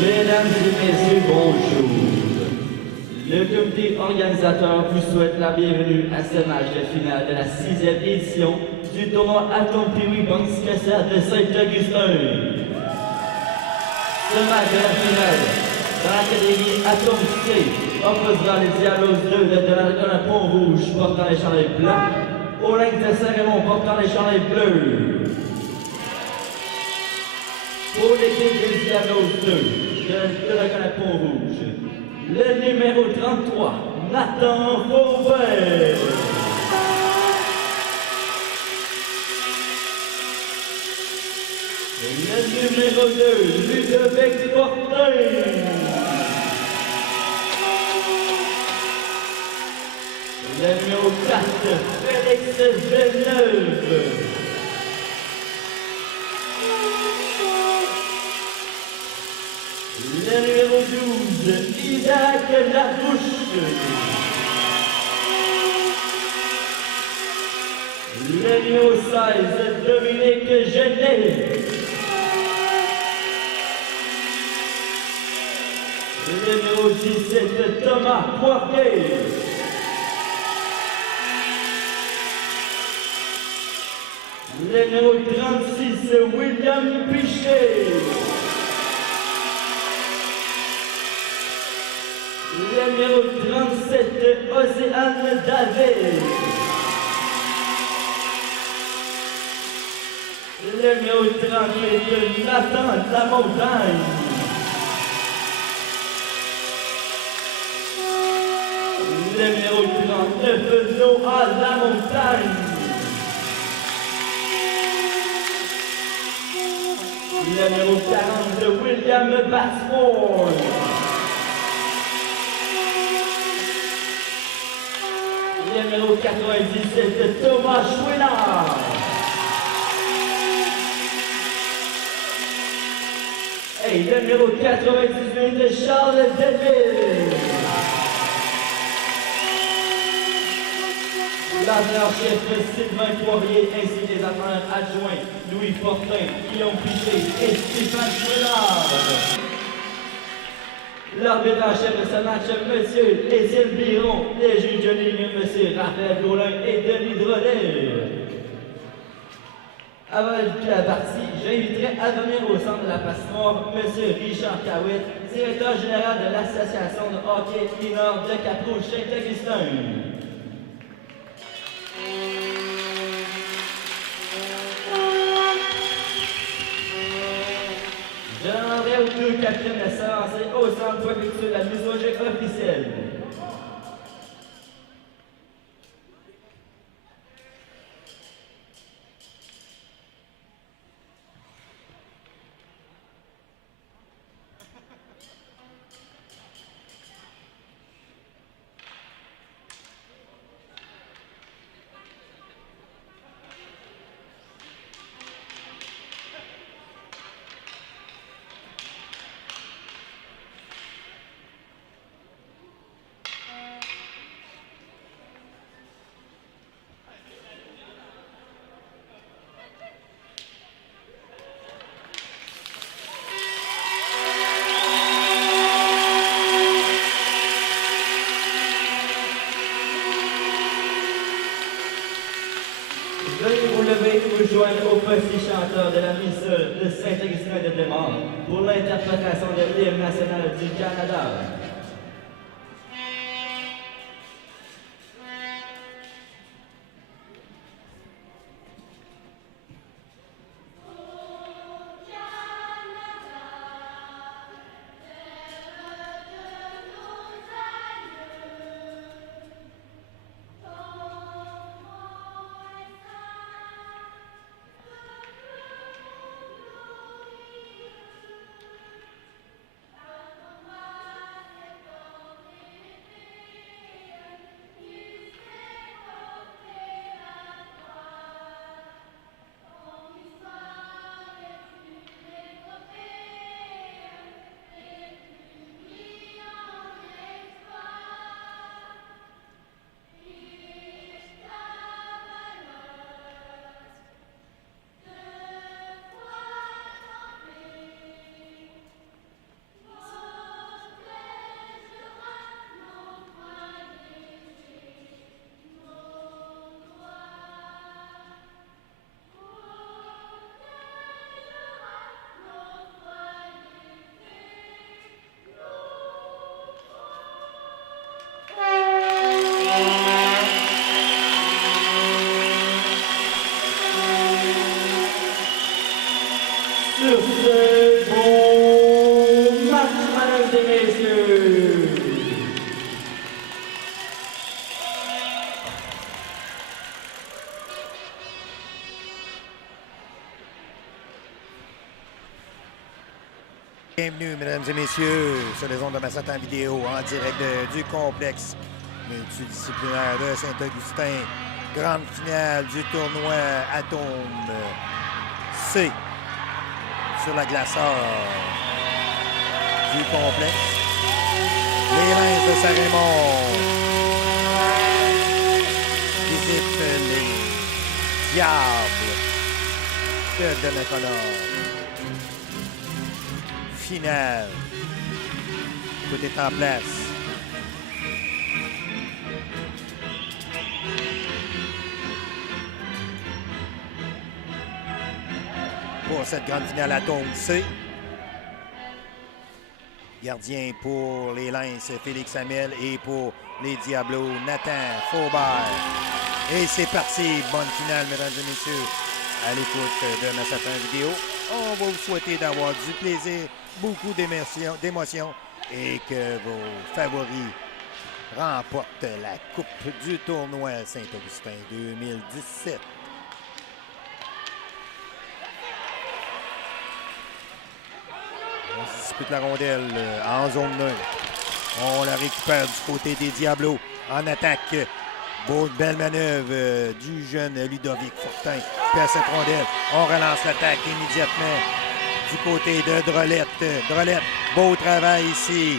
Mesdames et messieurs, bonjour. Le comité organisateur vous souhaite la bienvenue à ce match de finale de la 6e édition du tournoi Atom Pee-Wee Banks Cassette de Saint-Augustin. Ce match de la finale, dans la catégorie Atom C, opposera les Diablos 2 de Donald Pont-Rouge portant les chandails blancs aux Lynx de Saint-Raymond portant les chandails bleus. Pour l'équipe des Diablos 2 de Pont-Rouge, le numéro 33, Nathan Faubert. Le numéro 2, Ludovic Fortin. Le numéro 4, Félix Villeneuve. Le numéro 12, Isaac Larouche. Le numéro 16, Dominique Genet. Le numéro 17, Thomas Poirier. Le numéro 36, William Pichet. Le numéro 37, Océane David. Le numéro 38, Nathan Lamontagne. Le numéro 39, Noah Lamontagne. Le numéro 40, William Bassford. Le numéro 97, Thomas Chouinard. Et le numéro 98, Charles Deville. L'entraîneur-chef Sylvain Poirier ainsi que les entraîneurs adjoints Louis Fortin, Guillaume Piché et Stéphane Chouinard. L'arbitre en chef de ce match, M. Étienne Biron, les juges de ligne, M. Raphaël Gaulin et Denis Drolet. Avant la partie, j'inviterai à venir au centre de la patinoire M. Richard Cahouette, directeur général de l'association de hockey mineur de Cap-Rouge-Saint-Augustin. Je demanderai aux deux capitaines de s'avancer au centre pour effectuer la mise au jeu officielle. Veuillez vous lever et vous joindre au petit chanteur de la mise de Saint-Augustin de Desmaures pour l'interprétation de l'hymne national du Canada. Sur ce, bon match, mesdames et messieurs. Bienvenue, mesdames et messieurs, sur les ondes de Massatan Vidéo, en direct du complexe multidisciplinaire de Saint-Augustin. Grande finale du tournoi Atome C sur la glacière du complexe. Les Lynx de Saint-Raymond visitent les Diables de Donnacona. Finale. Tout est en place. Pour cette grande finale Atome C. Gardien pour les Lynx, Félix Hamel, et pour les Diablos, Nathan Faubert. Et c'est parti. Bonne finale, mesdames et messieurs, à l'écoute de Massatan Vidéo. On va vous souhaiter d'avoir du plaisir, beaucoup d'émotions et que vos favoris remportent la Coupe du tournoi Saint-Augustin 2017. On se dispute la rondelle en zone neutre. On la récupère du côté des Diablos en attaque. Belle manœuvre du jeune Ludovic Fortin qui perd cette rondelle. On relance l'attaque immédiatement du côté de Drolette. Drolette, beau travail ici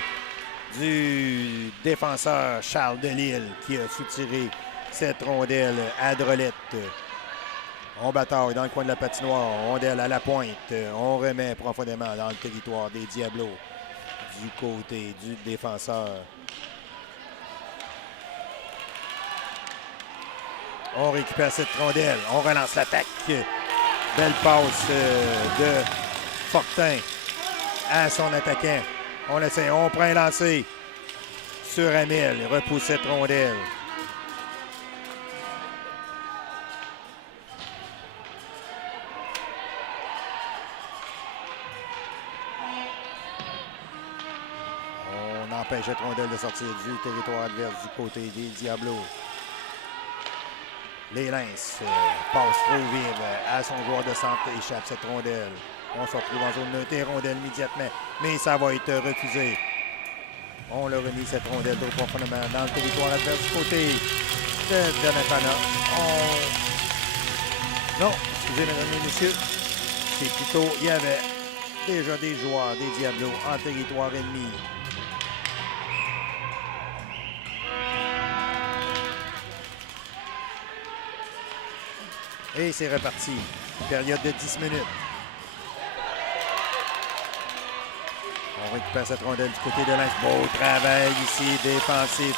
du défenseur Charles Delisle qui a soutiré cette rondelle à Drolette. On bataille dans le coin de la patinoire. Rondelle à la pointe. On remet profondément dans le territoire des Diablos du côté du défenseur. On récupère cette rondelle. On relance l'attaque. Belle passe de Fortin à son attaquant. On essaie. On prend un lancer sur Hamel. Il repousse cette rondelle. On empêche cette rondelle de sortir du territoire adverse du côté des Diablos. Les Lynx passent trop vite à son joueur de centre, échappe cette rondelle. On se retrouve en zone neutre et rondelle immédiatement, mais ça va être refusé. On l'a remis cette rondelle trop profondément dans le territoire adverse du côté de Donnacona. Non, excusez mesdames et messieurs, c'est plutôt, il y avait déjà des joueurs des Diablos en territoire ennemi. Et c'est reparti. Période de 10 minutes. On récupère cette rondelle du côté de Lynx. Beau travail ici, défensif.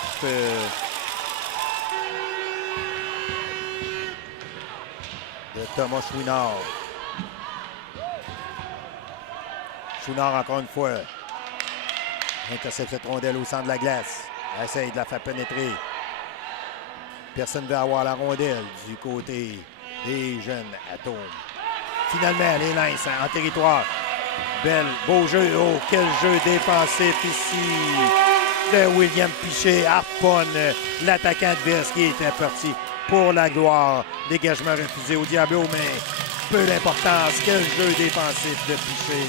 De Thomas Chouinard. Chouinard, encore une fois, intercepte cette rondelle au centre de la glace. Essaye de la faire pénétrer. Personne ne veut avoir la rondelle du côté des jeunes Atomes. Finalement, les Lynx en territoire. Beau jeu. Oh, quel jeu défensif ici de William Piché. Harponne l'attaquant adverse qui était parti pour la gloire. Dégagement refusé au Diablo, mais peu d'importance. Quel jeu défensif de Piché.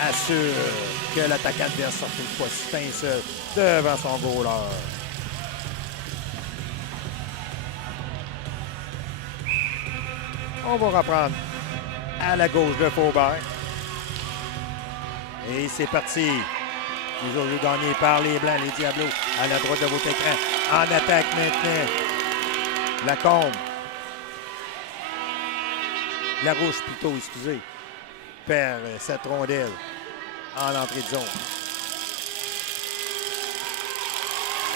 Assure que l'attaquant adverse sorte une fois si seul devant son goaler. On va reprendre à la gauche de Faubert. Et c'est parti. Les autres gagnés par les Blancs, les Diablos, à la droite de votre écran. En attaque maintenant. Lacombe. Larouche plutôt, excusez. Perd cette rondelle en entrée de zone.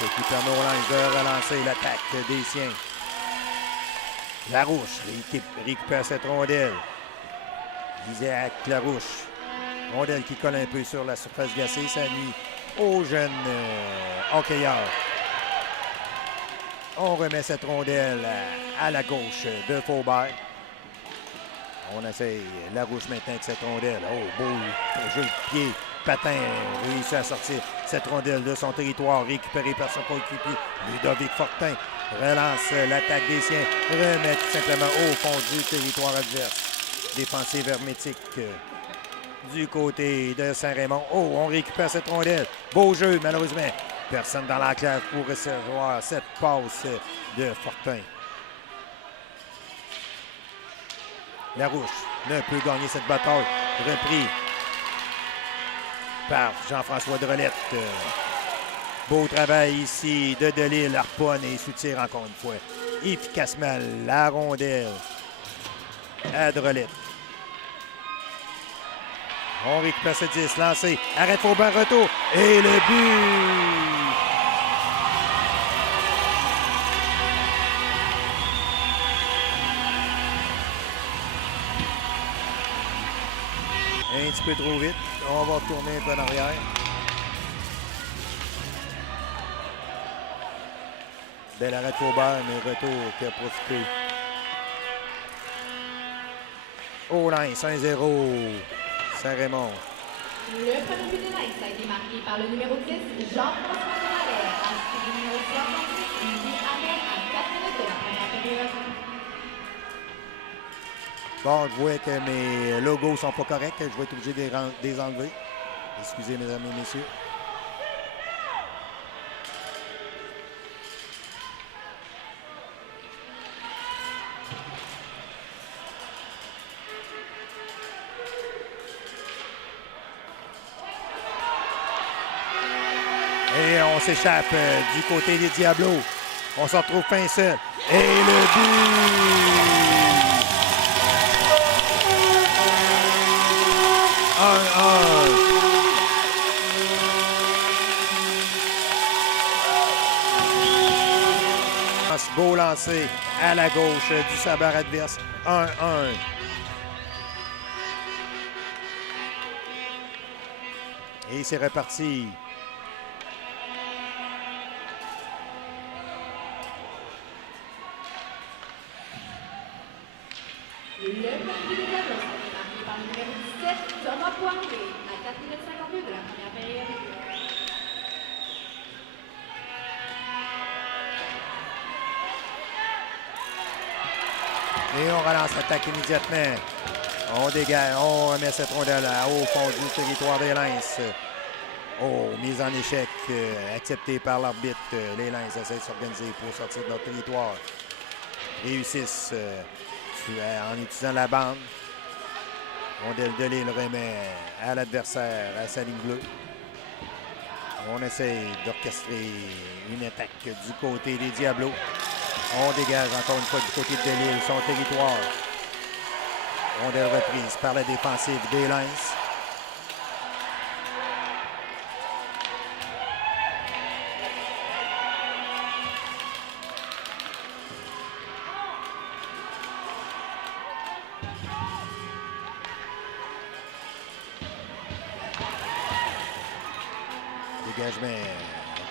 Ce qui permet aux Lynx de relancer l'attaque des siens. Larouche récupère cette rondelle. Isaac Larouche. Rondelle qui colle un peu sur la surface glacée. Ça nuit aux jeunes hockeyeurs. On remet cette rondelle à la gauche de Faubert. On essaye Larouche maintenant avec cette rondelle. Oh, beau jeu de pied. Patin réussit à sortir cette rondelle de son territoire, récupérée par son coéquipier Ludovic Fortin. Relance l'attaque des siens. Remet tout simplement au fond du territoire adverse. Défensive hermétique du côté de Saint-Raymond. Oh, on récupère cette rondelle. Beau jeu, malheureusement. Personne dans l'enclave pour recevoir cette passe de Fortin. Larouche ne peut gagner cette bataille. Repris par Jean-François Drolette. Beau travail ici de Delisle. Harponne et soutire encore une fois efficacement la rondelle à Drolette. On récupère ce 10, lancé. Arrête Faubert, retour. Et le but! Un petit peu trop vite. On va tourner un peu en arrière. Bel arrêt de Faubert, mais retour qui a profité. Au lance, 1-0. Saint-Raymond. Le premier but de Lens a été marqué par le numéro 10, Jean-François Demalère, ainsi que le numéro 68, Louis Hamel à 4 minutes de la première période. Bon, je vois que mes logos sont pas corrects. Je vais être obligé de les enlever. Excusez, mesdames et messieurs. Et on s'échappe du côté des Diablos. On se retrouve fin seul. Et le but! 1-1. Beau lancé à la gauche du sabre adverse. 1-1. Et c'est reparti. Le premier but de Diablos a été marqué par le numéro 17, Thomas Poirier, à 4 minutes 52 de la première période. Et on relance l'attaque immédiatement. On dégage, on remet cette rondelle au fond du territoire des Lens. Oh, mise en échec acceptée par l'arbitre. Les Lens essaient de s'organiser pour sortir de leur territoire. Réussissent en utilisant la bande. Rondelle de Lille remet à l'adversaire à sa ligne bleue. On essaie d'orchestrer une attaque du côté des Diablos. On dégage encore une fois du côté de Delisle son territoire. Rondelle reprise par la défensive des Lens. Dégagement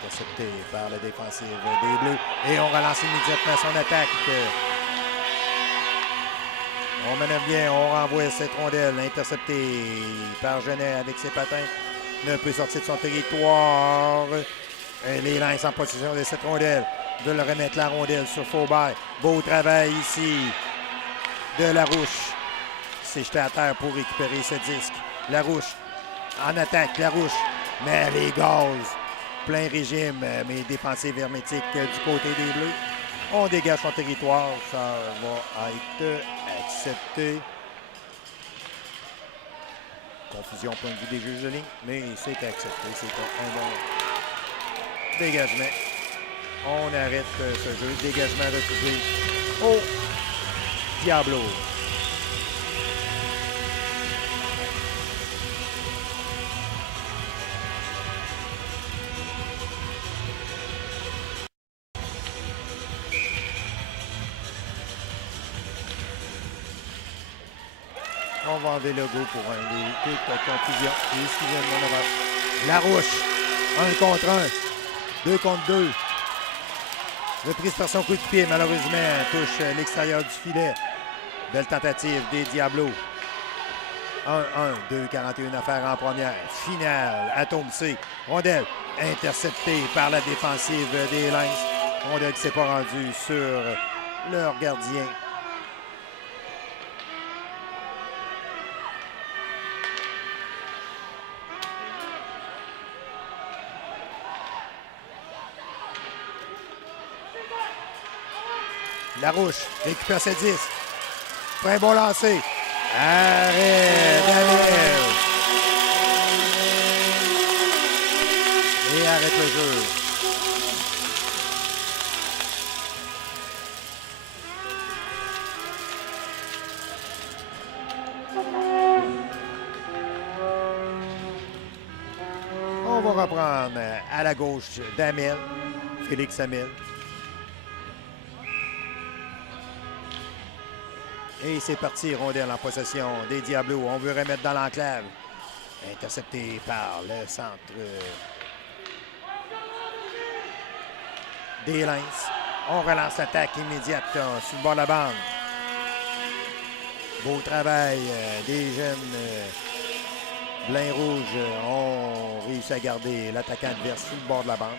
intercepté par la défensive des Bleus. Et on relance immédiatement son attaque. On manœuvre bien, on renvoie cette rondelle interceptée par Genet avec ses patins. Ne peut sortir de son territoire. Et les Lens en possession de cette rondelle. De le remettre la rondelle sur Faubert. Beau travail ici de Larouche. C'est jeté à terre pour récupérer ce disque. Larouche en attaque. Larouche. Mais les gaz, plein régime, mais défensive hermétique du côté des Bleus. On dégage son territoire, ça va être accepté. Confusion point de vue des juges de ligne, mais c'est accepté, c'est un bon dégagement. On arrête ce jeu, dégagement refusé au Diablo. On va enlever le logo pour un des confusions. Excusez mon erreur. Larouche, 1 contre 1, 2 contre 2. Reprise par son coup de pied, malheureusement, touche l'extérieur du filet. Belle tentative des Diablos. 1-1, 2-41 à faire en première. Finale, Atome C. Rondelle interceptée par la défensive des Lynx. Rondelle qui ne s'est pas rendue sur leur gardien. Larouche récupère ses 10. Très bon lancer. Arrête, Daniel. Et arrête le jeu. On va reprendre à la gauche d'Amel, Félix Amel. Et c'est parti, rondelle en possession des Diablos. On veut remettre dans l'enclave. Intercepté par le centre des Lynx. On relance l'attaque immédiate sur le bord de la bande. Beau travail des jeunes Blancs Rouges ont réussi à garder l'attaquant adverse sur le bord de la bande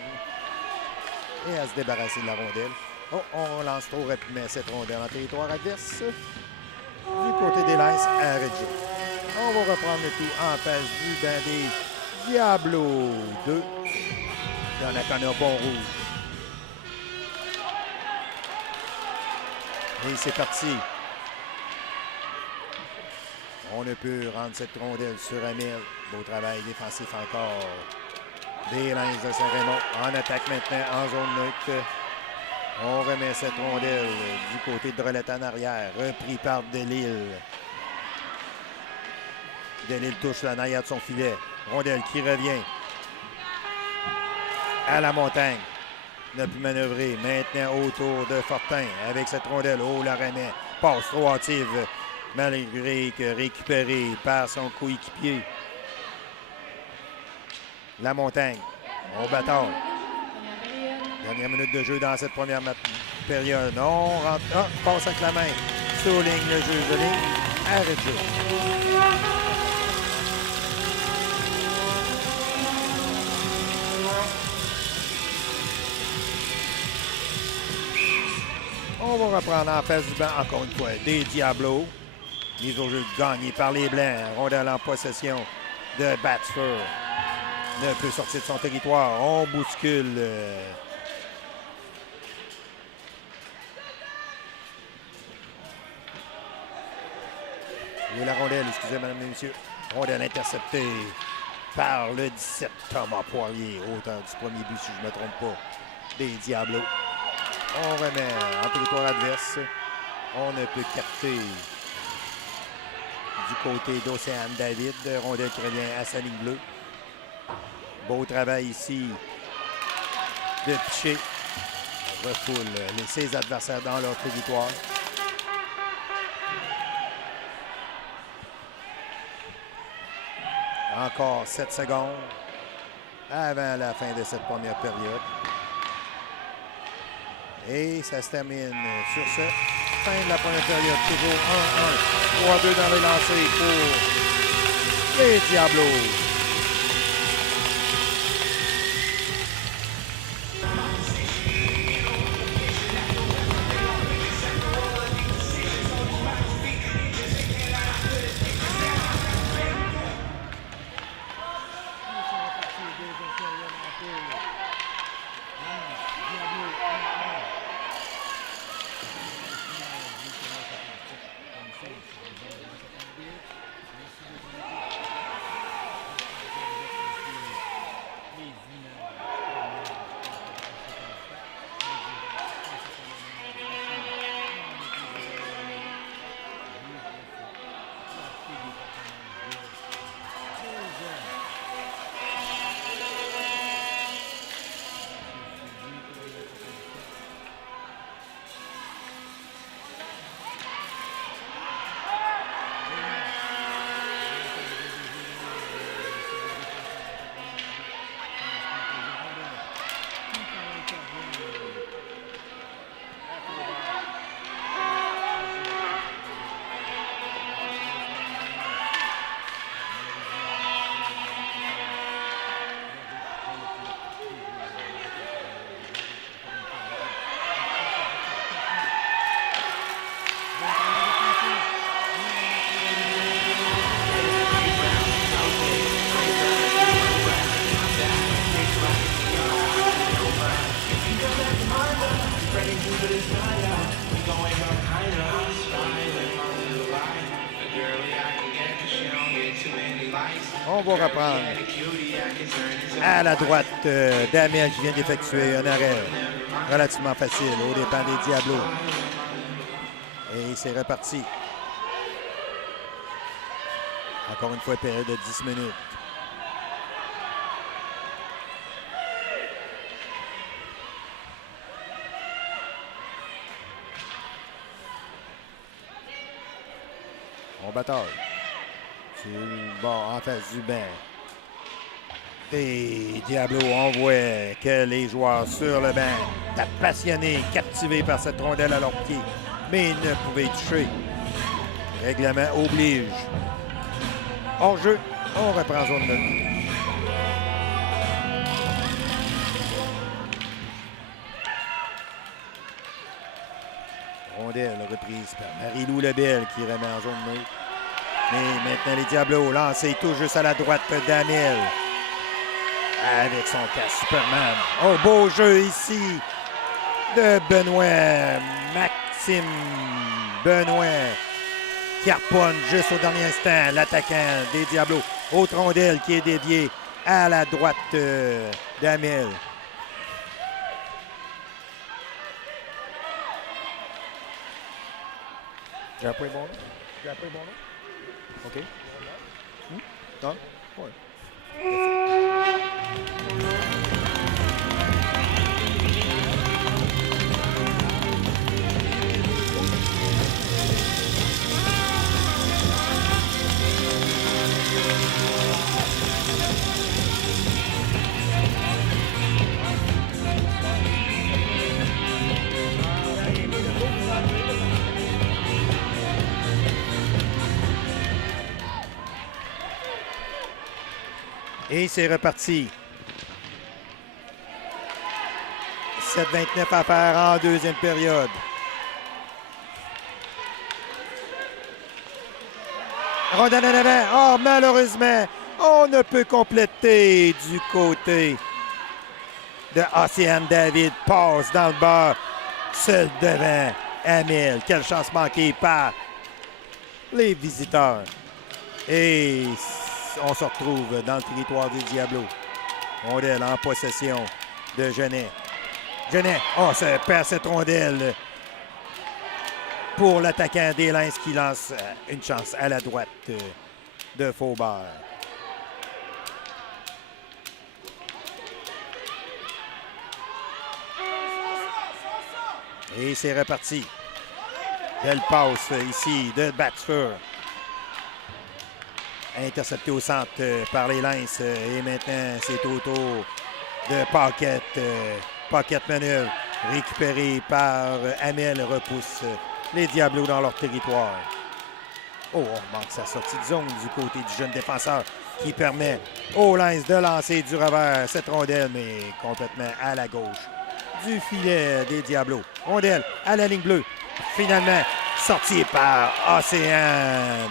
et à se débarrasser de la rondelle. Oh, on relance trop rapidement cette rondelle en territoire adverse. Du côté des Lynx, arrêt de jeu. On va reprendre le tout en face du banc des Diablos 2 dans la canne bon rouge. Et c'est parti. On ne peut rendre cette rondelle sur Amel. Beau travail défensif encore des Lynx de Saint-Raymond. En attaque maintenant en zone neutre. On remet cette rondelle du côté de Drolette en arrière. Repris par Delille. Delille touche la naïade de son filet. Rondelle qui revient à la montagne. N'a pu manœuvrer. Maintenant autour de Fortin avec cette rondelle. Oh, la remet. Passe trop hâtive. Malgré que récupéré par son coéquipier. La montagne. On bataille. Dernière minute de jeu dans cette première période. On rentre. Ah, passe avec la main. Souligne le jeu de ligne. Arrêt de jeu. On va reprendre en face du banc encore une fois des Diablos. Mise au jeu gagnée par les Blancs. Rondelle en possession de Batsford. Ne peut sortir de son territoire. On bouscule. Et la rondelle, excusez mesdames et messieurs. Rondelle interceptée par le 17 Thomas Poirier. Auteur du premier but, si je ne me trompe pas, des Diablos. On remet en territoire adverse. On ne peut capter du côté d'Océane David. Rondelle qui revient à sa ligne bleue. Beau travail ici de Piché. Refoule ses adversaires dans leur territoire. Encore 7 secondes avant la fin de cette première période. Et ça se termine sur ce. Fin de la première période. Toujours 1-1. 3-2 dans les lancers pour les Diablos. On va reprendre à la droite Damel qui vient d'effectuer un arrêt relativement facile aux dépens des Diablos. Et c'est reparti. Encore une fois, période de 10 minutes. On bataille. Sur le bord en face du banc. Et Diablo, on voit que les joueurs sur le banc étaient passionnés, captivés par cette rondelle à leur pied, mais ils ne pouvaient toucher. Règlement oblige. Hors jeu, on reprend zone 9. Rondelle reprise par Marie-Lou Lebel qui remet en zone 9. Mais maintenant les Diablos lancés tout juste à la droite Daniel. Avec son casque Superman. Oh, beau jeu ici de Benoît. Maxime Benoît qui harponne juste au dernier instant l'attaquant des Diablos. Autre rondelle qui est déviée à la droite d'Amel. J'ai appris bon nom? J'ai appris bon nom? OK. Non? Ouais. Et c'est reparti. 7-29 à faire en deuxième période. Rondelle en avant. Oh, malheureusement, on ne peut compléter du côté de Océane David. Passe dans le bas. Seul devant Amel. Quelle chance manquée par les visiteurs. Et on se retrouve dans le territoire des Diablos. Rondelle en possession de Genet. Genet, oh, ça perd cette rondelle pour l'attaquant des Lins qui lance une chance à la droite de Faubert. Et c'est reparti. Belle passe ici de Batford. Intercepté au centre par les Lins. Et maintenant, c'est au tour de Paquette. Paquette manœuvre. Récupéré par Amel. Repousse les Diablos dans leur territoire. Oh, on manque sa sortie de zone du côté du jeune défenseur qui permet aux Lins de lancer du revers cette rondelle, mais complètement à la gauche du filet des Diablos. Rondelle à la ligne bleue. Finalement, sortie par Océane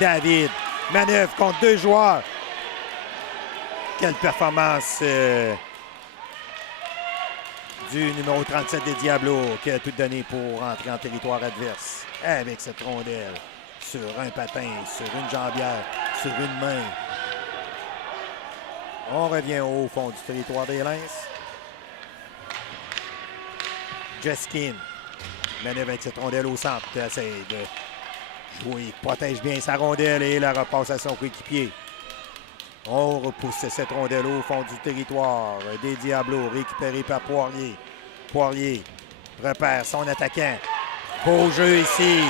David. Manœuvre contre deux joueurs. Quelle performance du numéro 37 des Diablos qui a tout donné pour entrer en territoire adverse. Avec cette rondelle sur un patin, sur une jambière, sur une main. On revient au fond du territoire des Lins. Jeskin manœuvre avec cette rondelle au centre. Essaie de jouer, protège bien sa rondelle et la repasse à son coéquipier. On repousse cette rondelle au fond du territoire des Diablos, récupéré par Poirier. Poirier repère son attaquant. Beau jeu ici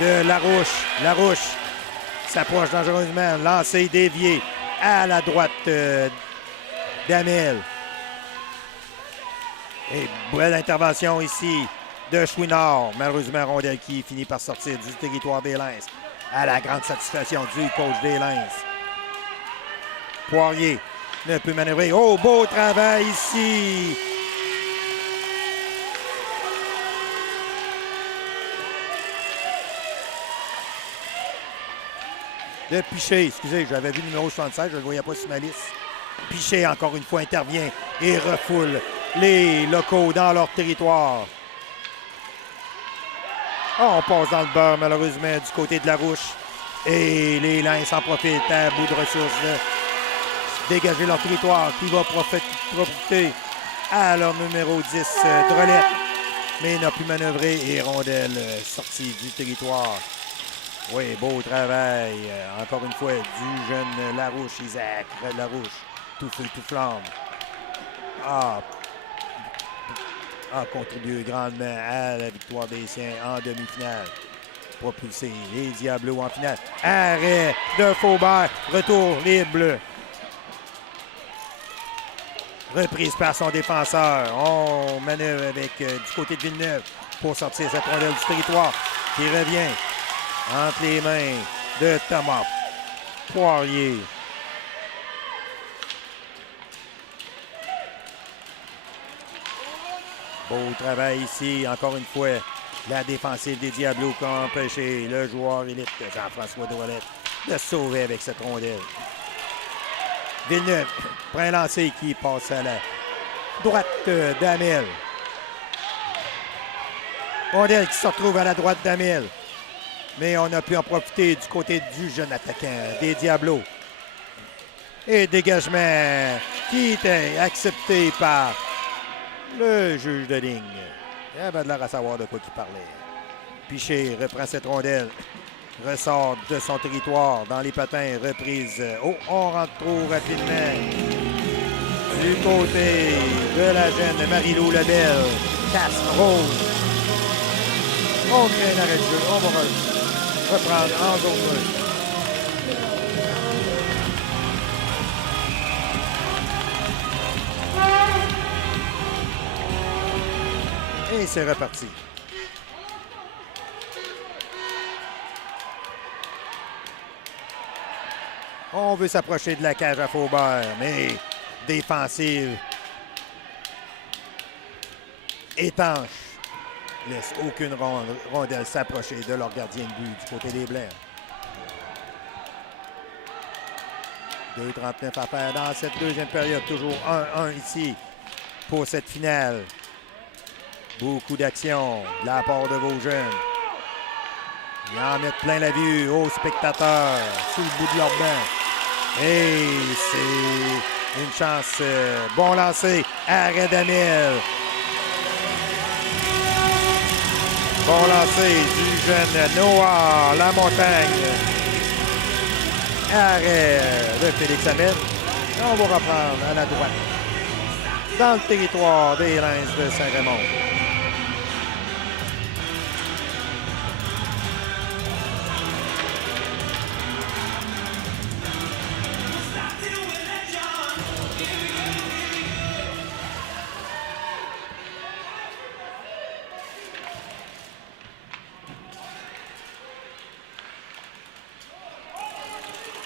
de Larouche. Larouche s'approche dangereusement, lancé, dévié à la droite d'Amel. Et belle intervention ici de Chouinard. Malheureusement, rondelle qui finit par sortir du territoire des Lins à la grande satisfaction du coach des Lins. Poirier ne peut manœuvrer. Oh, beau travail ici. De Piché, excusez, j'avais vu le numéro 76, je ne le voyais pas sur ma liste. Piché, encore une fois, intervient et refoule les locaux dans leur territoire. Oh, on passe dans le beurre, malheureusement, du côté de Larouche. Et les Lynx en profitent à bout de ressources. Dégager leur territoire qui va profiter à leur numéro 10, Drolet. Mais il n'a plus manœuvré et rondelle sortie du territoire. Oui, beau travail. Encore une fois, du jeune Larouche, Isaac Larouche. Tout feu, tout flamme. A contribué grandement à la victoire des siens en demi-finale. Propulsé les Diablos en finale. Arrêt de Faubert. Retour libre bleu. Reprise par son défenseur. On manœuvre avec du côté de Villeneuve pour sortir cette rondelle du territoire qui revient entre les mains de Thomas Poirier. Beau travail ici, encore une fois. La défensive des Diablos qui a empêché le joueur élite Jean-François Drolet de sauver avec cette rondelle. Villeneuve prend un lancer qui passe à la droite d'Amel. Rondelle qui se retrouve à la droite d'Amel. Mais on a pu en profiter du côté du jeune attaquant des Diablos. Et dégagement qui était accepté par le juge de ligne. Il avait de l'air à savoir de quoi il parlait. Piché reprend cette rondelle. Ressort de son territoire dans les patins. Reprise. Oh, on rentre trop rapidement. Du côté de la jeune Marie-Lou Lebel. Casse rose. On crée un arrêt de jeu. On va reprendre en zone 2. Et c'est reparti. On veut s'approcher de la cage à Faubert, mais défensive étanche. Laisse aucune rondelle s'approcher de leur gardien de but du côté des Blancs. 2,39 à faire dans cette deuxième période. Toujours 1-1 ici pour cette finale. Beaucoup d'action de la part de vos jeunes. Ils en mettent plein la vue aux spectateurs sous le bout de leur banc. Et c'est une chance. Bon lancer. Arrêt d'Amel. Bon lancer du jeune Noah Lamontagne. Arrêt de Félix Amel. On va reprendre à la droite. Dans le territoire des Lynx de Saint-Raymond.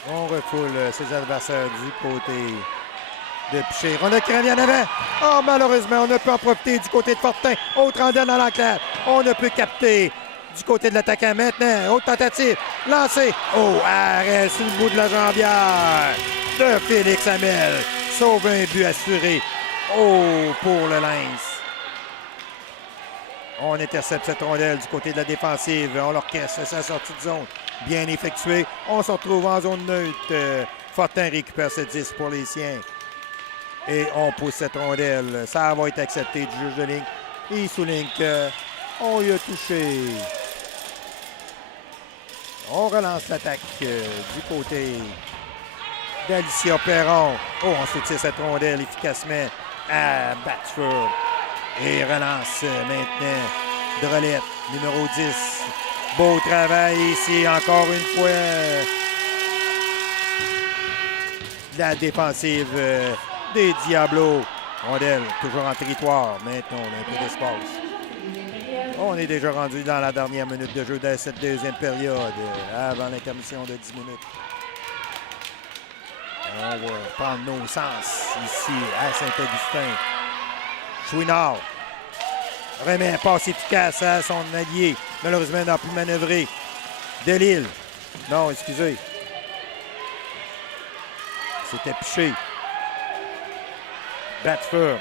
On refoule ses adversaires du côté de Piché. Ronald qui revient en avant. Oh, malheureusement, on ne peut en profiter du côté de Fortin. Autre rondelle dans l'enclave. On ne peut capter du côté de l'attaquant maintenant. Autre tentative. Lancé. Oh, arrêt sur le bout de la jambière de Félix Amel. Sauve un but assuré. Oh, pour le Lynx. On intercepte cette rondelle du côté de la défensive. On l'orchestre sa sortie de zone. Bien effectué. On se retrouve en zone neutre. Fortin récupère ce 10 pour les siens. Et on pousse cette rondelle. Ça va être accepté du juge de ligne. Il souligne qu'on y a touché. On relance l'attaque du côté d'Alicia Perron. Oh, on soutient cette rondelle efficacement à Batford. Et relance maintenant Drolet, numéro 10. Beau travail ici, encore une fois. La défensive des Diablos. Rondelle, toujours en territoire. Maintenant, on a un peu d'espace. On est déjà rendu dans la dernière minute de jeu de cette deuxième période, avant l'intermission de 10 minutes. On va prendre nos sens ici à Saint-Augustin. Chouinard remet un passe efficace à son allié. Malheureusement, il n'a plus manœuvré. Delille. Non, excusez. C'était Piché. Batford.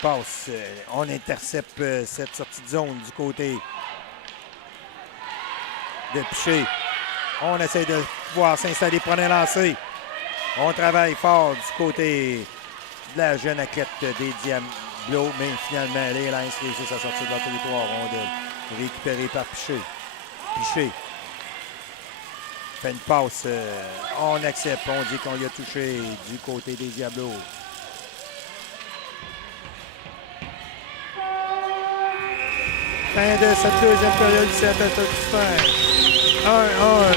Passe. On intercepte cette sortie de zone du côté de Piché. On essaie de pouvoir s'installer pour un lancer. On travaille fort du côté de la jeune athlète des Diablos, mais finalement, les Lions réussissent à sortir de leur territoire. Rondelle récupérée par Piché. Piché fait une passe. On accepte. On dit qu'on y a touché du côté des Diablos. Fin de cette deuxième période du CF 1-1.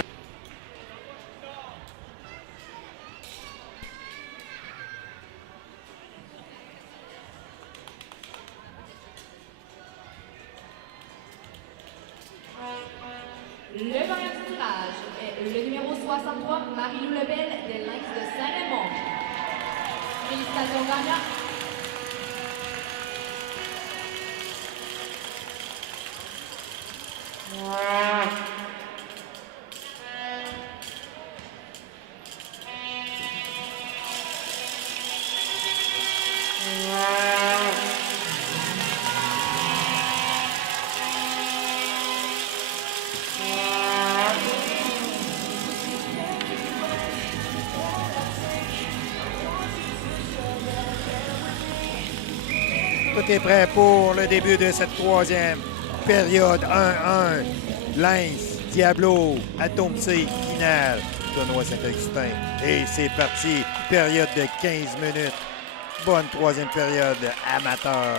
Le gagnant du tirage est le numéro 63, Marie-Lou Lebel des Lynx de Saint-Raymond. Félicitations gagnant. Tout est prêt pour le début de cette troisième période. 1-1. Lens, Diablo, Atomsé, finale. Tournoi Saint-Augustin. Et c'est parti. Période de 15 minutes. Bonne troisième période amateur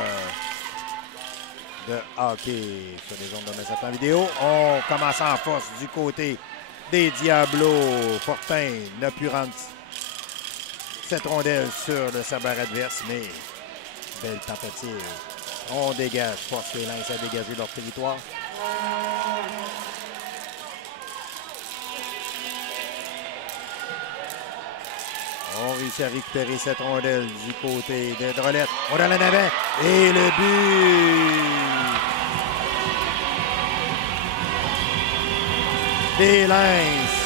de hockey sur les ondes de Mazatlán Vidéo. On commence en force du côté des Diablos. Fortin n'a pu rendre cette rondelle sur le sabord adverse, mais belle tentative. On dégage, force les Lens à dégager leur territoire. On réussit à récupérer cette rondelle du côté de Drolette. On donne en avant. Et le but des Lens.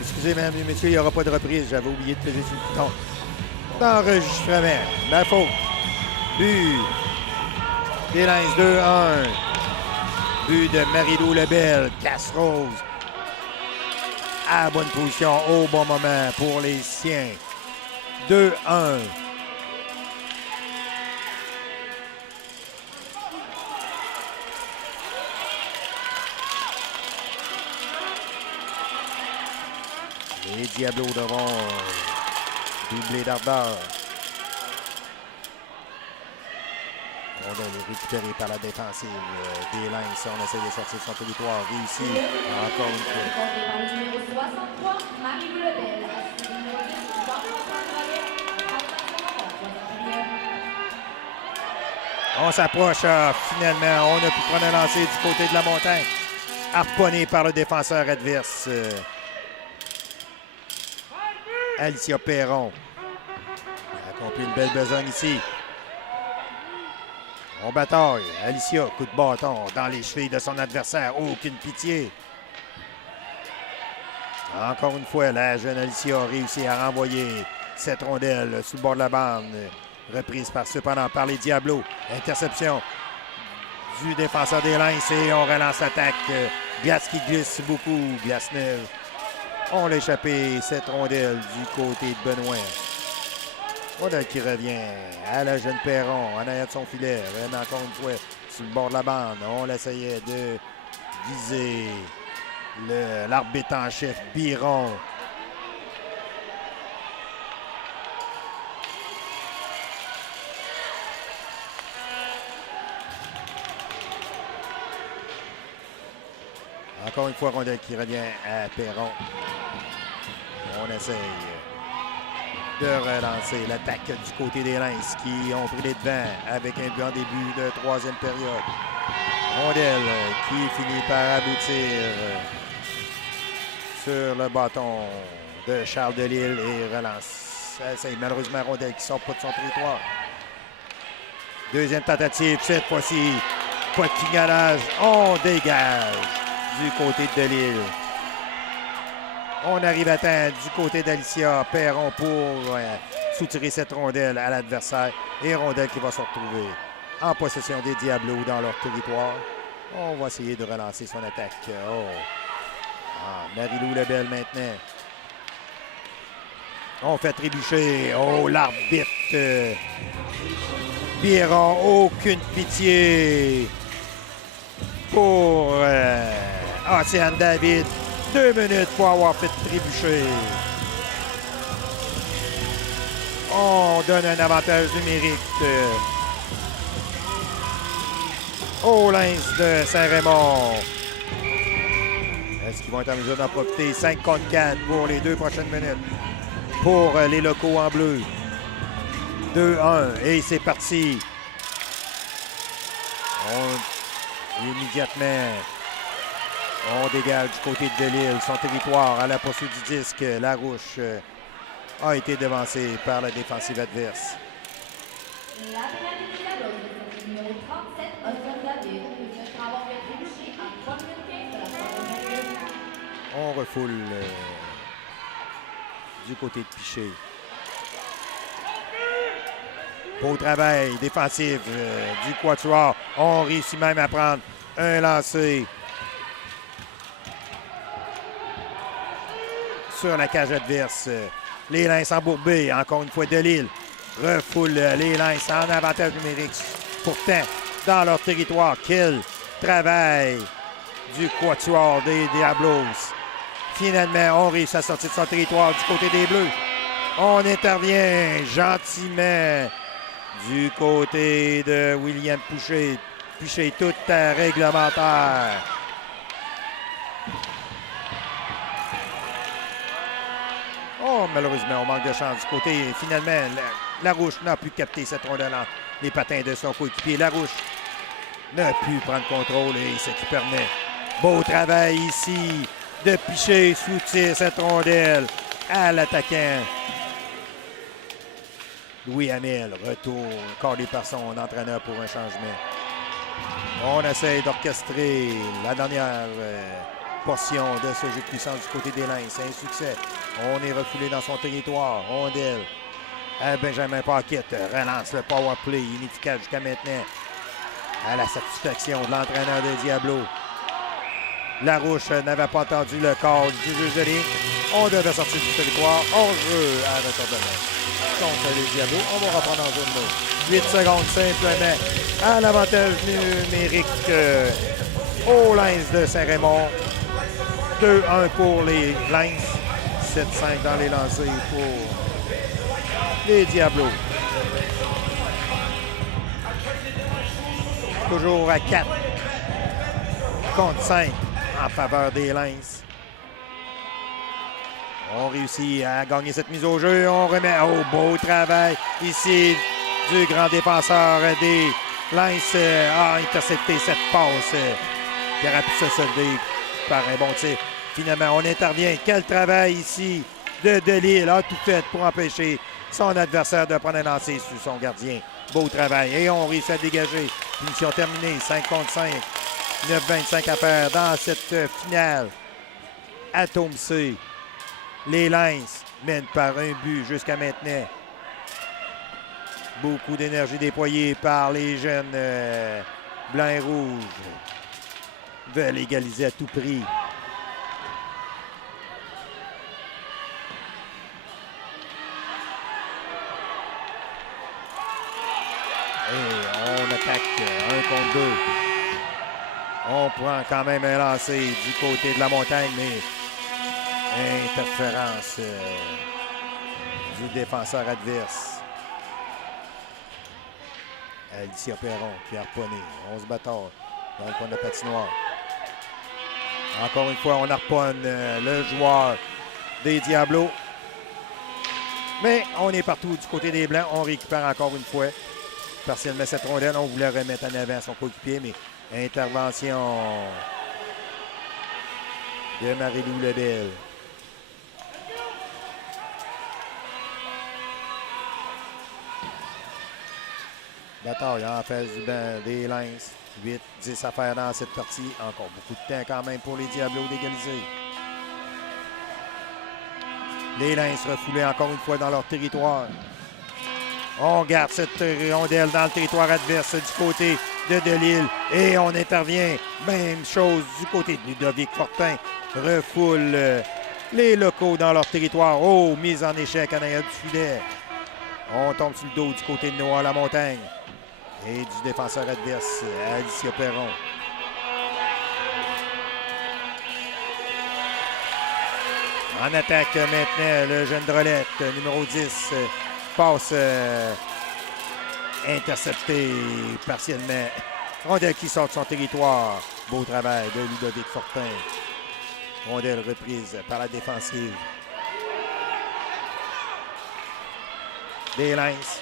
Excusez, mesdames et messieurs, il n'y aura pas de reprise. J'avais oublié de peser sur le bouton d'enregistrement. La faute. But des Lens 2-1. But de Marie-Lou Lebel. Casse-Rose à la bonne position au bon moment pour les siens. 2-1. Les Diablos devront doubler d'ardeur. On va les récupérer par la défensive des Lens. On essaie de sortir de son territoire. Réussi encore une fois. Par le numéro 63, Marie-Lou Lebel. Numéro 10, Jean-François Drolet. On s'approche finalement. On a pu prendre un lancer du côté de la montagne. Harponné par le défenseur adverse. Alicia Perron a accompli une belle besogne ici. On bataille. Alicia, coup de bâton dans les chevilles de son adversaire. Aucune pitié. Encore une fois, la jeune Alicia a réussi à renvoyer cette rondelle sur le bord de la bande. Reprise cependant par les Diablos. Interception du défenseur des Lens et on relance l'attaque. Glace qui glisse beaucoup. Glace neuve. On l'a échappé, cette rondelle du côté de Benoît. Rondelle qui revient à la jeune Perron en arrière de son filet. Même encore une fois sur le bord de la bande. On essayait de viser l'arbitre en chef, Biron. Encore une fois, rondelle qui revient à Perron. On essaye de relancer l'attaque du côté des Lens qui ont pris les devants avec un but en début de troisième période. Rondelle qui finit par aboutir sur le bâton de Charles Delisle et relance. C'est malheureusement rondelle qui sort pas de son territoire. Deuxième tentative, cette fois-ci, pas de signalage. On dégage du côté de Delisle. On arrive à temps du côté d'Alicia Perron pour soutirer cette rondelle à l'adversaire. Et rondelle qui va se retrouver en possession des Diablos dans leur territoire. On va essayer de relancer son attaque. Oh. Marie-Lou Lebel maintenant. On fait trébucher. Oh, l'arbitre. Biron, aucune pitié pour Océane David. 2 minutes pour avoir fait trébucher. On donne un avantage numérique aux Lynx de Saint-Raymond. Est-ce qu'ils vont être en mesure d'en profiter? 5 contre 4 pour les 2 prochaines minutes. Pour les locaux en bleu. 2-1 et c'est parti. Immédiatement, on dégage du côté de Delisle son territoire à la poursuite du disque. Larouche a été devancé par la défensive adverse. L'attaque des Diablos, le numéro 37, Océane David, peut avoir fait trébucher en 3 minutes 15 de la première période. On refoule du côté de Piché. Beau travail défensif du Quatuor. On réussit même à prendre un lancer sur la cage adverse. Les Lynx embourbés, encore une fois Delisle refoule les Lynx en avantage numérique. Pourtant, dans leur territoire, quel travail du Quatuor des Diablos. Finalement, on réussit à sortir de son territoire du côté des Bleus. On intervient gentiment du côté de William Piché. Piché, tout réglementaire. Oh, malheureusement, on manque de chance du côté. Finalement, Larouche n'a pu capter cette rondelle entre les patins de son coéquipier. Larouche n'a pu prendre contrôle et ce qui permet. Beau travail ici de Piché, soutient cette rondelle à l'attaquant. Louis Hamel, retour accordé par son entraîneur pour un changement. On essaie d'orchestrer la dernière portion de ce jeu de puissance du côté des Lynx. C'est un succès. On est refoulé dans son territoire. Rondelle à Benjamin Paquette. Relance le power play inefficace jusqu'à maintenant. À la satisfaction de l'entraîneur des Diablos. Larouche n'avait pas entendu le corps du juge de ligne. On devait sortir du territoire. Hors-jeu à retardement. Contre les Diablos, on va reprendre en zone mauve. 8 secondes simplement à l'avantage numérique aux Lynx de Saint-Raymond. 2-1 pour les Lynx. 7-5 dans les lancers pour les Diablos. Toujours à 4 contre 5 en faveur des Lynx. On réussit à gagner cette mise au jeu. On remet au beau travail ici du grand défenseur des Lynx a intercepté cette passe qui aurait pu se solder par un bon tir. Finalement, on intervient. Quel travail ici de Delisle a tout fait pour empêcher son adversaire de prendre un lancer sur son gardien. Beau travail. Et on réussit à dégager. Finition terminée. 5 contre 5. 9-25 à faire dans cette finale. Atome C. Les Lynx mènent par un but jusqu'à maintenant. Beaucoup d'énergie déployée par les jeunes blancs et rouges. Veulent égaliser à tout prix. Et on attaque 1 contre 2. On prend quand même un lancer du côté de la montagne, mais interférence du défenseur adverse. Alicia Perron qui a harponné. 11 bâtards dans le coin de la patinoire. Encore une fois, on harponne le joueur des Diablos. Mais on est partout du côté des Blancs. On récupère encore une fois partiellement cette rondelle. On voulait remettre en avant son coéquipier, mais intervention de Marie-Lou Lebel. Bataille en face du banc des Lynx. 8-10 à faire dans cette partie. Encore beaucoup de temps quand même pour les Diablos d'égaliser. Les Lynx refoulés encore une fois dans leur territoire. On garde cette rondelle dans le territoire adverse du côté de Delisle et on intervient. Même chose du côté de Ludovic Fortin. Refoule les locaux dans leur territoire. Oh, mise en échec en arrière du filet. On tombe sur le dos du côté de Noah Lamontagne et du défenseur adverse, Alicia Perron. En attaque maintenant, le jeune Drolette, numéro 10, passe intercepté partiellement. Rondelle qui sort de son territoire. Beau travail de Ludovic Fortin. Rondelle reprise par la défensive des Lynx.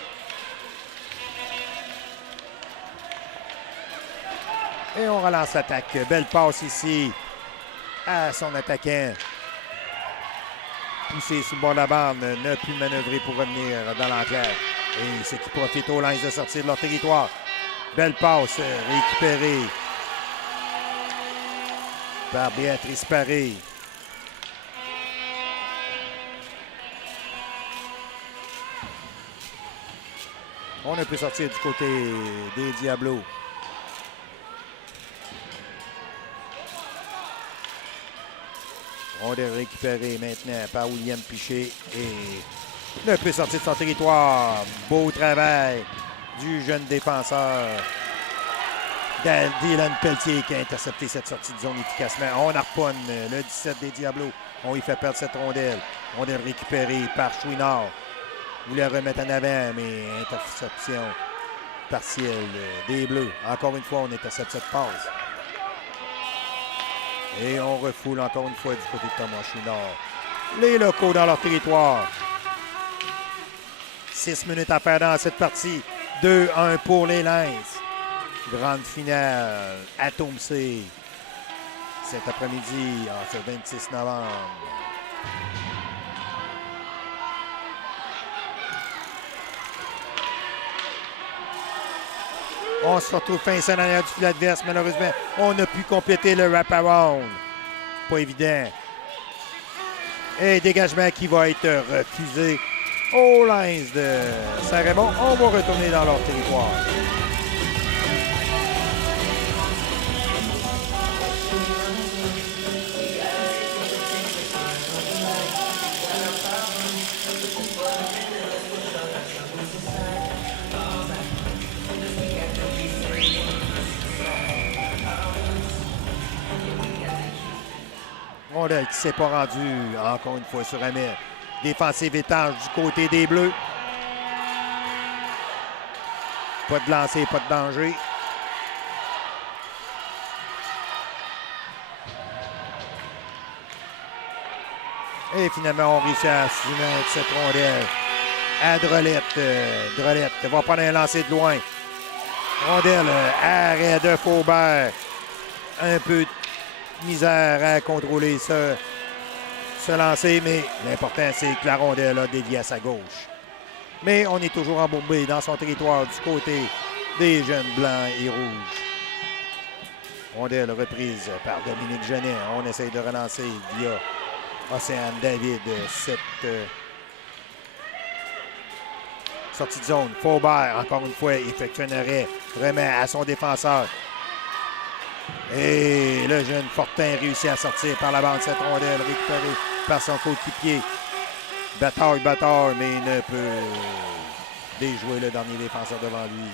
Et on relance l'attaque. Belle passe ici à son attaquant. Poussé sous le bord de la bande, n'a pu manœuvrer pour revenir dans l'enclave. Et ce qui profite aux Lynx de sortir de leur territoire. Belle passe récupérée par Béatrice Paré. On a pu sortir du côté des Diablos. On est récupéré maintenant par William Piché et ne peut sortir de son territoire. Beau travail du jeune défenseur Dylan Pelletier qui a intercepté cette sortie de zone efficacement. On harponne le 17 des Diablos. On y fait perdre cette rondelle. Rondelle récupérée par Chouinard. Voulait remettre en avant, mais interception partielle des Bleus. Encore une fois, on intercepte cette passe. Et on refoule encore une fois du côté de Thomas Chouinard. Les locaux dans leur territoire. 6 minutes à faire dans cette partie. 2-1 pour les Lynx. Grande finale à Tecumseh cet après-midi, ce 26 novembre. On se retrouve fin en arrière du filet adverse. Malheureusement, on a pu compléter le wrap-around. Pas évident. Et dégagement qui va être refusé aux Lynx de Saint-Raymond. On va retourner dans leur territoire. Rondelle qui ne s'est pas rendu encore une fois sur Amel. Défensive étanche du côté des Bleus. Pas de lancer, pas de danger. Et finalement, on réussit à soumettre cette rondelle à Drolette. Drolette va prendre un lancer de loin. Rondelle, arrêt de Faubert. Un peu de misère à contrôler ce lancer, mais l'important, c'est que la rondelle a dévié à sa gauche. Mais on est toujours embourbé dans son territoire du côté des jeunes blancs et rouges. Rondelle reprise par Dominique Genet. On essaye de relancer via Océane David cette sortie de zone. Faubert, encore une fois, effectue un arrêt, remet à son défenseur. Et le jeune Fortin réussit à sortir par la bande cette rondelle récupérée par son coéquipier. Bataille, mais il ne peut déjouer le dernier défenseur devant lui.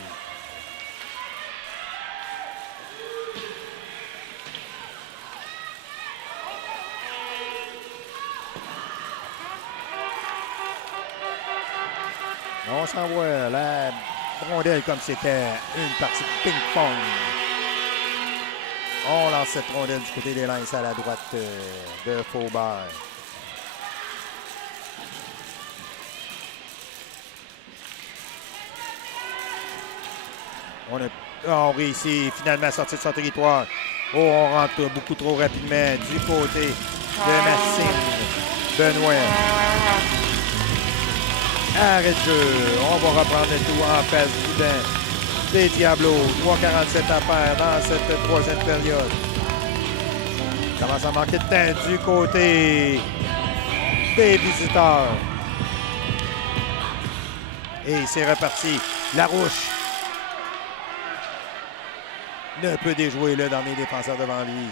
On s'envoie la rondelle comme c'était une partie de ping-pong. On lance cette rondelle du côté des Lynx à la droite de Faubert. On réussit finalement à sortir de son territoire. Oh, on rentre beaucoup trop rapidement du côté de Maxime Benoît. Arrêt de jeu. On va reprendre le tout en face du banc des Diablos. 3,47 à faire dans cette troisième période. Il commence à manquer de temps du côté des visiteurs. Et c'est reparti. Larouche ne peut déjouer le dernier défenseur devant lui.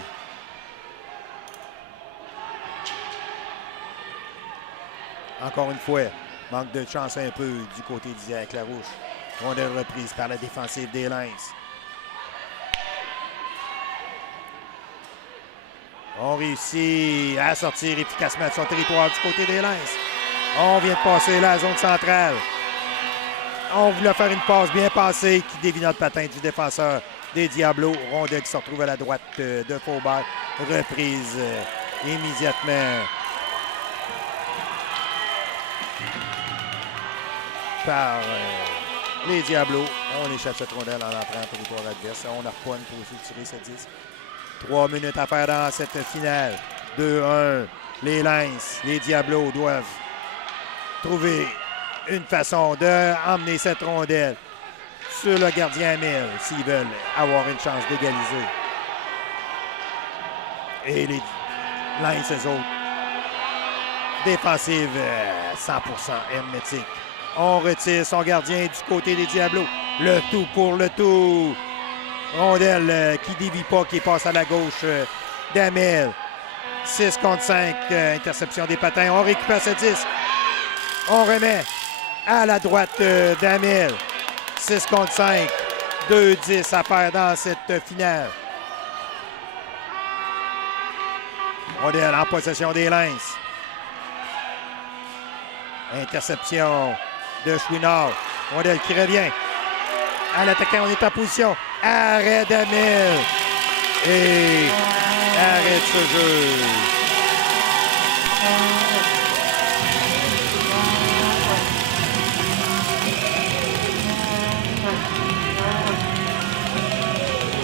Encore une fois, manque de chance un peu du côté d'Isaac Larouche. Rondelle reprise par la défensive des Lynx. On réussit à sortir efficacement de son territoire du côté des Lynx. On vient de passer la zone centrale. On voulait faire une passe bien passée qui dévie notre patin du défenseur des Diablos. Rondelle qui se retrouve à la droite de Faubert. Reprise immédiatement par les Diablos. On échappe cette rondelle en entrant en territoire adverse. On la repogne pour essayer de tirer ce 10. 3 minutes à faire dans cette finale. 2-1. Les Lynx, les Diablos doivent trouver une façon d'emmener cette rondelle sur le gardien Amel s'ils veulent avoir une chance d'égaliser. Et les Lynx, eux autres, défensive 100% hermétique. On retire son gardien du côté des Diablos. Le tout pour le tout. Rondelle qui dévie pas, qui passe à la gauche d'Amel. 6 contre 5, interception des patins. On récupère ce 10. On remet à la droite d'Amel. 6 contre 5. 2-10 à faire dans cette finale. Rondelle en possession des Lynx. Interception de Chouinard. Rondelle qui revient. À l'attaquant, on est en position. Arrêt d'Amel. Et arrêt de ce jeu.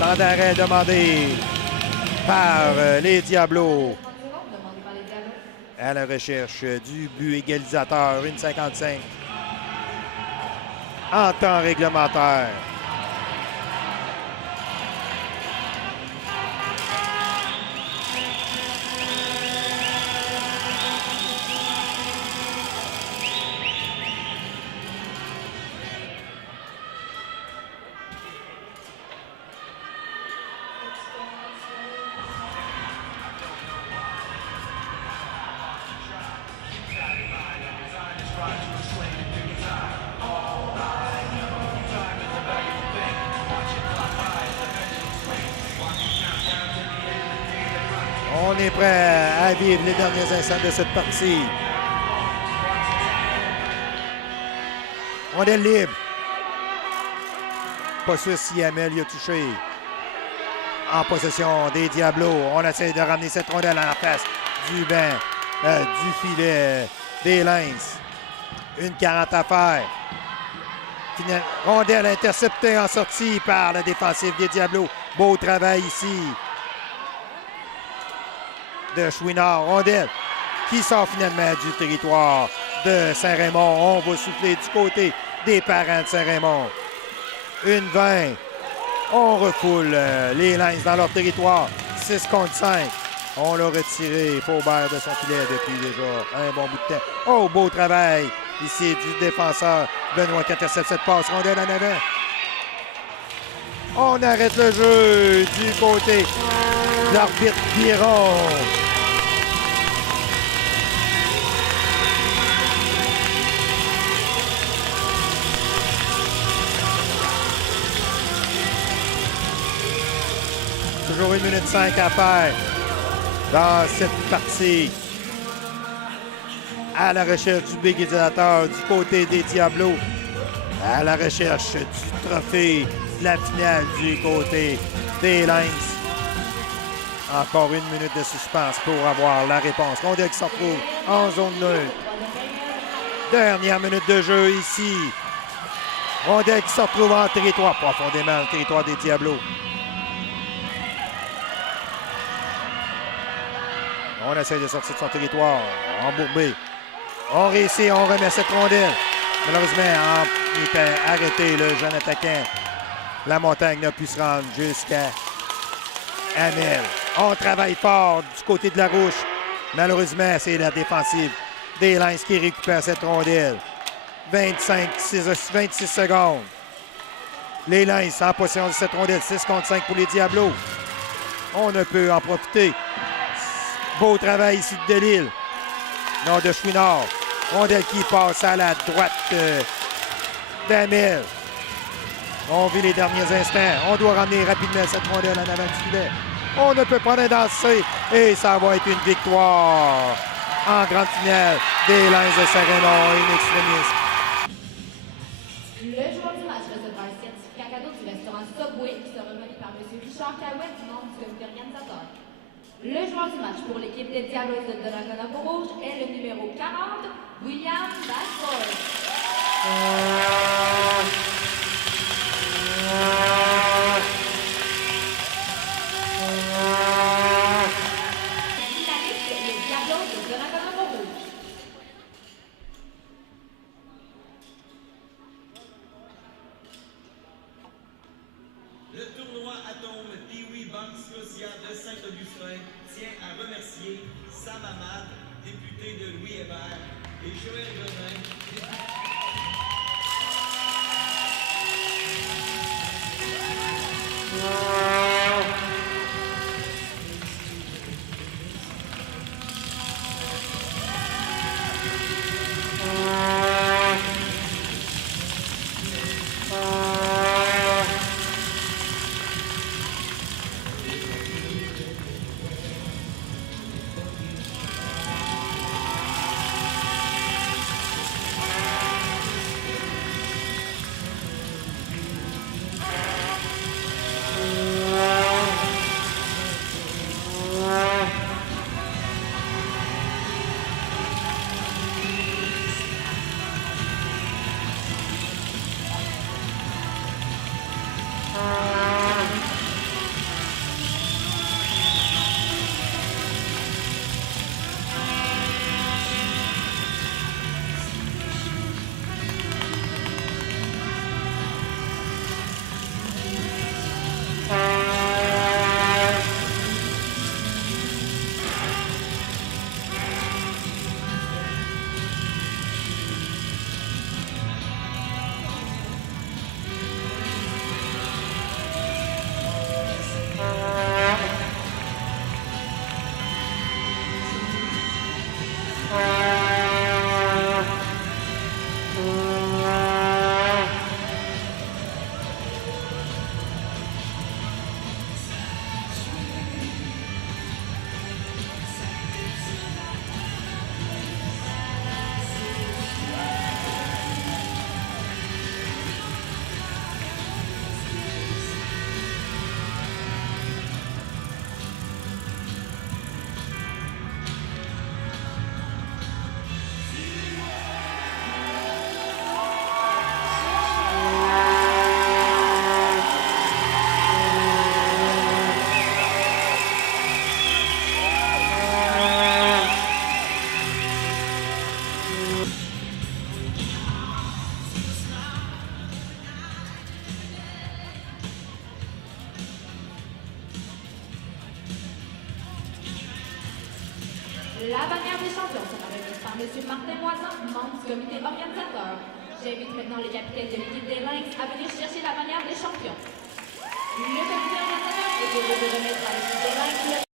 Temps d'arrêt demandé par les Diablos. À la recherche du but égalisateur, 1,55 en temps réglementaire. On est prêt à vivre les derniers instants de cette partie. Rondelle libre. Pas sûr si Amel y a touché. En possession des Diablos. On essaie de ramener cette rondelle à la face du banc, du filet des Lynx. 1,40 à faire. Rondelle interceptée en sortie par la défensive des Diablos. Beau travail ici de Chouinard. Rondelle qui sort finalement du territoire de Saint-Raymond. On va souffler du côté des parents de Saint-Raymond. 1,20. On refoule les Lynx dans leur territoire. 6 contre 5. On l'a retiré Faubert de son filet depuis déjà un bon bout de temps. Oh, beau travail ici du défenseur Benoît qui intercepte cette passe. Rondelle en avant. On arrête le jeu du côté de l'arbitre Biron. Toujours 1 minute 5 à faire dans cette partie. À la recherche du big égalisateur du côté des Diablos. À la recherche du trophée de la finale du côté des Lynx. Encore 1 minute de suspense pour avoir la réponse. Rondelle qui se retrouve en zone neutre. Dernière minute de jeu ici. Rondelle qui se retrouve en territoire, profondément dans le territoire des Diablos. On essaie de sortir de son territoire, embourbé. On réussit, on remet cette rondelle. Malheureusement, il était arrêté, le jeune attaquant. La montagne n'a pu se rendre jusqu'à Amel. On travaille fort du côté de Larouche. Malheureusement, c'est la défensive des Lynx qui récupèrent cette rondelle. 26 secondes. Les Lynx en possession de cette rondelle. 6 contre 5 pour les Diablos. On ne peut en profiter. Beau travail ici de Delisle. Non, de Chouinard. Rondelle qui passe à la droite d'Amel. On vit les derniers instants. On doit ramener rapidement cette rondelle en avant du filet. On ne peut pas la danser. Et ça va être une victoire en grande finale des Lynx de Saint-Raymond in extremis. Le joueur du match recevra un certificat cadeau du restaurant Subway qui sera remis par M. Richard Cahouette, membre du comité organisateur. Le joueur du match pour l'équipe des Diablos de Donnacona-Pont-Rouge est le numéro 40, William Basford. Finaliste, les Diablos de Donnacona-Pont-Rouge. Le tournoi Atome Pee-Wee Bank Scotia de Saint-Augustin tient à remercier Sam Hamad, député de Louis Hébert, et Joël Godin, La bannière des champions sera remise par M. Martin Moisan, membre du comité organisateur. J'invite maintenant les capitaines de l'équipe des Lynx à venir chercher la bannière des champions. Le comité organisateur est heureux de remettre à l'équipe des Lynx le